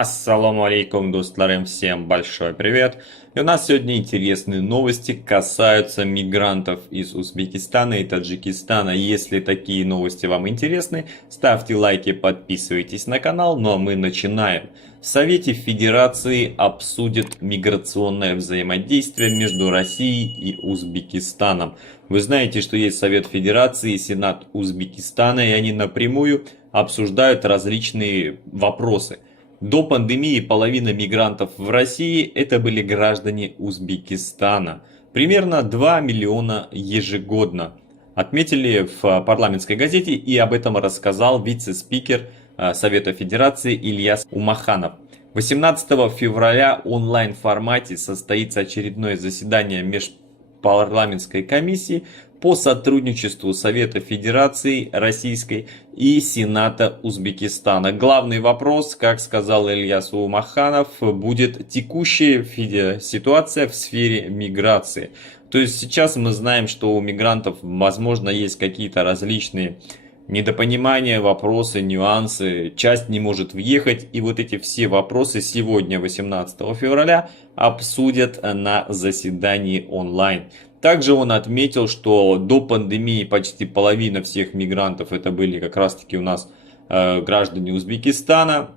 Ассаламу алейкум, достларым, всем большой привет. И у нас сегодня интересные новости касаются мигрантов из Узбекистана и Таджикистана. Если такие новости вам интересны, ставьте лайки, подписывайтесь на канал. Ну а мы начинаем. В Совете Федерации обсудят миграционное взаимодействие между Россией и Узбекистаном. Вы знаете, что есть Совет Федерации и Сенат Узбекистана, и они напрямую обсуждают различные вопросы. До пандемии половина мигрантов в России это были граждане Узбекистана. Примерно 2 миллиона ежегодно. Отметили в парламентской газете, и об этом рассказал вице-спикер Совета Федерации Ильяс Умаханов. 18 февраля в онлайн-формате состоится очередное заседание межпарламентской комиссии по сотрудничеству Совета Федерации Российской и Сената Узбекистана. Главный вопрос, как сказал Ильяс Умаханов, будет текущая ситуация в сфере миграции. То есть сейчас мы знаем, что у мигрантов, возможно, есть какие-то различные недопонимания, вопросы, нюансы, часть не может въехать, и вот эти все вопросы сегодня, 18 февраля, обсудят на заседании онлайн. Также он отметил, что до пандемии почти половина всех мигрантов это были как раз таки у нас граждане Узбекистана.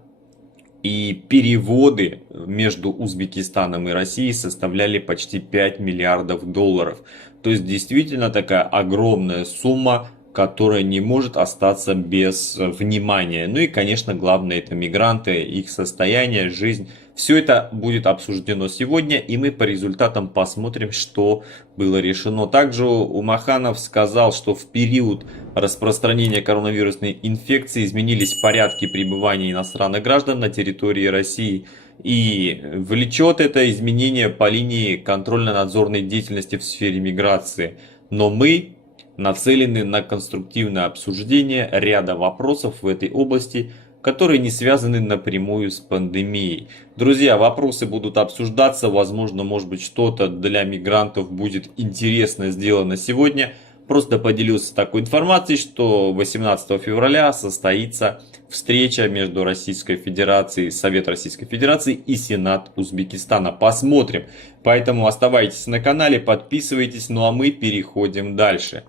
И переводы между Узбекистаном и Россией составляли почти 5 миллиардов долларов. То есть действительно такая огромная сумма, которая не может остаться без внимания. Ну и, конечно, главное, это мигранты, их состояние, жизнь. Все это будет обсуждено сегодня, и мы по результатам посмотрим, что было решено. Также Умаханов сказал, что в период распространения коронавирусной инфекции изменились порядки пребывания иностранных граждан на территории России. И влечет это изменение по линии контрольно-надзорной деятельности в сфере миграции. Но мы нацелены на конструктивное обсуждение ряда вопросов в этой области, которые не связаны напрямую с пандемией. Друзья, вопросы будут обсуждаться, возможно, может быть, что-то для мигрантов будет интересно сделано сегодня. Просто поделился такой информацией, что 18 февраля состоится встреча между Российской Федерацией, Совет Российской Федерации и Сенат Узбекистана. Посмотрим. Поэтому оставайтесь на канале, подписывайтесь, ну а мы переходим дальше.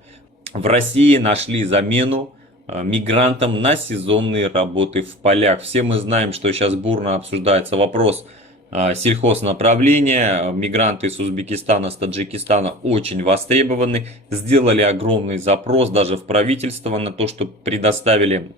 В России нашли замену мигрантам на сезонные работы в полях. Все мы знаем, что сейчас бурно обсуждается вопрос сельхознаправления. Мигранты из Узбекистана, с Таджикистана очень востребованы. Сделали огромный запрос даже в правительство на то, чтобы предоставили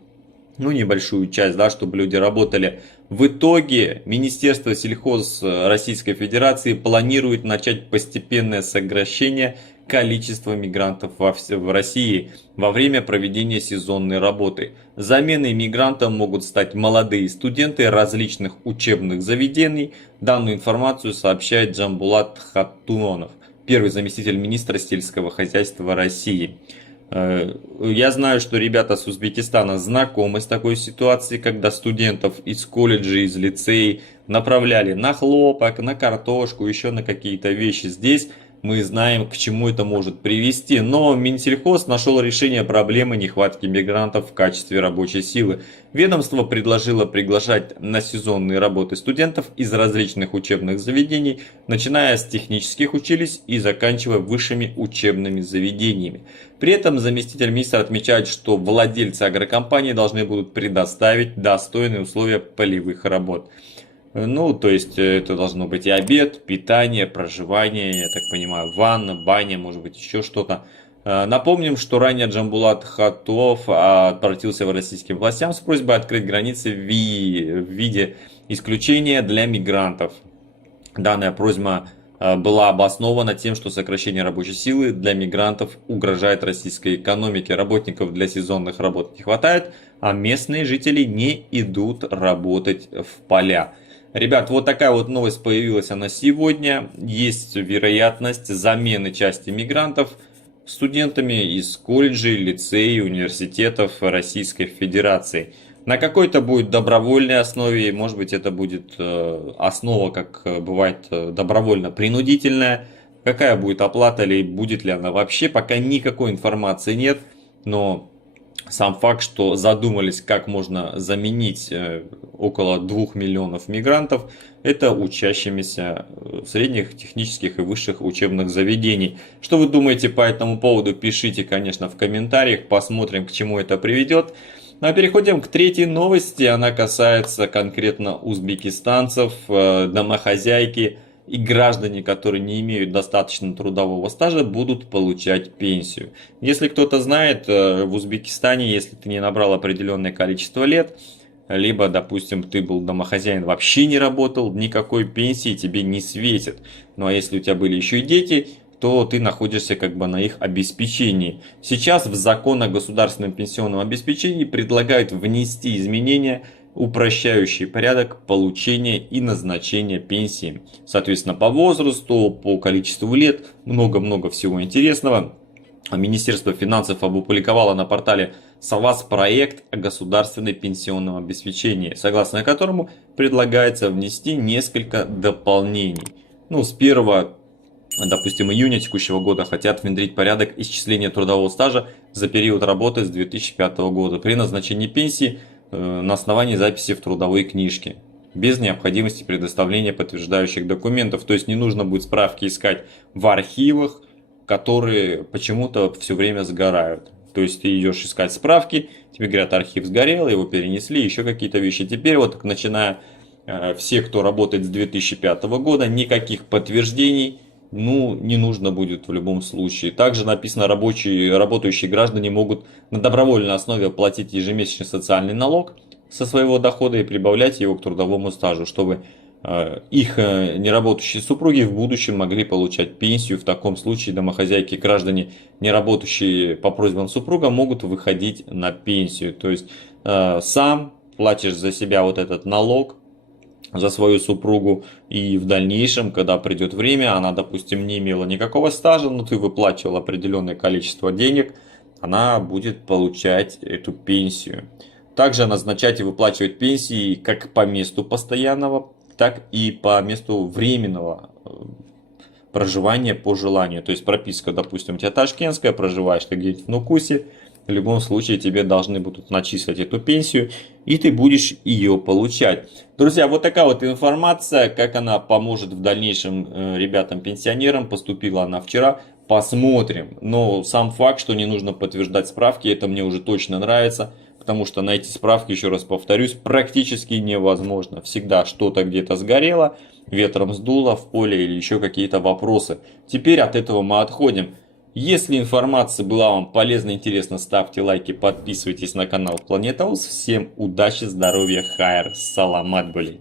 небольшую часть, да, чтобы люди работали. В итоге Министерство сельхоз Российской Федерации планирует начать постепенное сокращение количества мигрантов в России во время проведения сезонной работы. Заменой мигрантам могут стать молодые студенты различных учебных заведений. Данную информацию сообщает Джамбулат Хаттунов, первый заместитель министра сельского хозяйства России. Я знаю, что ребята с Узбекистана знакомы с такой ситуацией, когда студентов из колледжей, из лицеев направляли на хлопок, на картошку, еще на какие-то вещи. Здесь мы знаем, к чему это может привести. Но Минсельхоз нашел решение проблемы нехватки мигрантов в качестве рабочей силы. Ведомство предложило приглашать на сезонные работы студентов из различных учебных заведений, начиная с технических училищ и заканчивая высшими учебными заведениями. При этом заместитель министра отмечает, что владельцы агрокомпаний должны будут предоставить достойные условия полевых работ. То есть это должно быть и обед, питание, проживание, я так понимаю, ванна, баня, может быть еще что-то. Напомним, что ранее Джамбулат Хаттунов обратился в российским властям с просьбой открыть границы в виде исключения для мигрантов. Данная просьба была обоснована тем, что сокращение рабочей силы для мигрантов угрожает российской экономике. Работников для сезонных работ не хватает, а местные жители не идут работать в поля. Ребят, вот такая вот новость появилась она сегодня. Есть вероятность замены части мигрантов студентами из колледжей, лицеев, университетов Российской Федерации. На какой-то будет добровольной основе, может быть это будет основа, как бывает, добровольно-принудительная. Какая будет оплата или будет ли она вообще, пока никакой информации нет. Но сам факт, что задумались, как можно заменить около 2 миллионов мигрантов, это учащимися средних, технических и высших учебных заведений. Что вы думаете по этому поводу, пишите, конечно, в комментариях, посмотрим, к чему это приведет. Ну а переходим к третьей новости, она касается конкретно узбекистанцев, домохозяйки и граждане, которые не имеют достаточно трудового стажа, будут получать пенсию. Если кто-то знает, в Узбекистане, если ты не набрал определенное количество лет, либо, допустим, ты был домохозяин, вообще не работал, никакой пенсии тебе не светит. Ну а если у тебя были еще и дети, то ты находишься как бы на их обеспечении. Сейчас в закон о государственном пенсионном обеспечении предлагают внести изменения, упрощающий порядок получения и назначения пенсии. Соответственно, по возрасту, по количеству лет, много-много всего интересного. Министерство финансов опубликовало на портале САВАС проект о государственном пенсионном обеспечении, согласно которому предлагается внести несколько дополнений. С 1 допустим, июня текущего года хотят внедрить порядок исчисления трудового стажа за период работы с 2005 года при назначении пенсии на основании записи в трудовой книжке, без необходимости предоставления подтверждающих документов. То есть не нужно будет справки искать в архивах, которые почему-то все время сгорают. То есть ты идешь искать справки, тебе говорят, архив сгорел, его перенесли, еще какие-то вещи. Теперь вот начиная все, кто работает с 2005 года, никаких подтверждений не нужно будет в любом случае. Также написано, работающие граждане могут на добровольной основе платить ежемесячный социальный налог со своего дохода и прибавлять его к трудовому стажу, чтобы их неработающие супруги в будущем могли получать пенсию. В таком случае домохозяйки, граждане, не работающие по просьбам супруга, могут выходить на пенсию. То есть сам платишь за себя вот этот налог, за свою супругу, и в дальнейшем, когда придет время, она, допустим, не имела никакого стажа, но ты выплачивал определенное количество денег, она будет получать эту пенсию. Также назначать и выплачивать пенсии как по месту постоянного, так и по месту временного проживания по желанию. То есть прописка, допустим, у тебя ташкентская, проживаешь ты где-нибудь в Нукусе, в любом случае тебе должны будут начислить эту пенсию, и ты будешь ее получать. Друзья, вот такая вот информация, как она поможет в дальнейшем ребятам-пенсионерам. Поступила она вчера, посмотрим. Но сам факт, что не нужно подтверждать справки, это мне уже точно нравится. Потому что найти справки, еще раз повторюсь, практически невозможно. Всегда что-то где-то сгорело, ветром сдуло в поле или еще какие-то вопросы. Теперь от этого мы отходим. Если информация была вам полезна, интересна, ставьте лайки, подписывайтесь на канал Планета Уз. Всем удачи, здоровья, хайр, саламат были.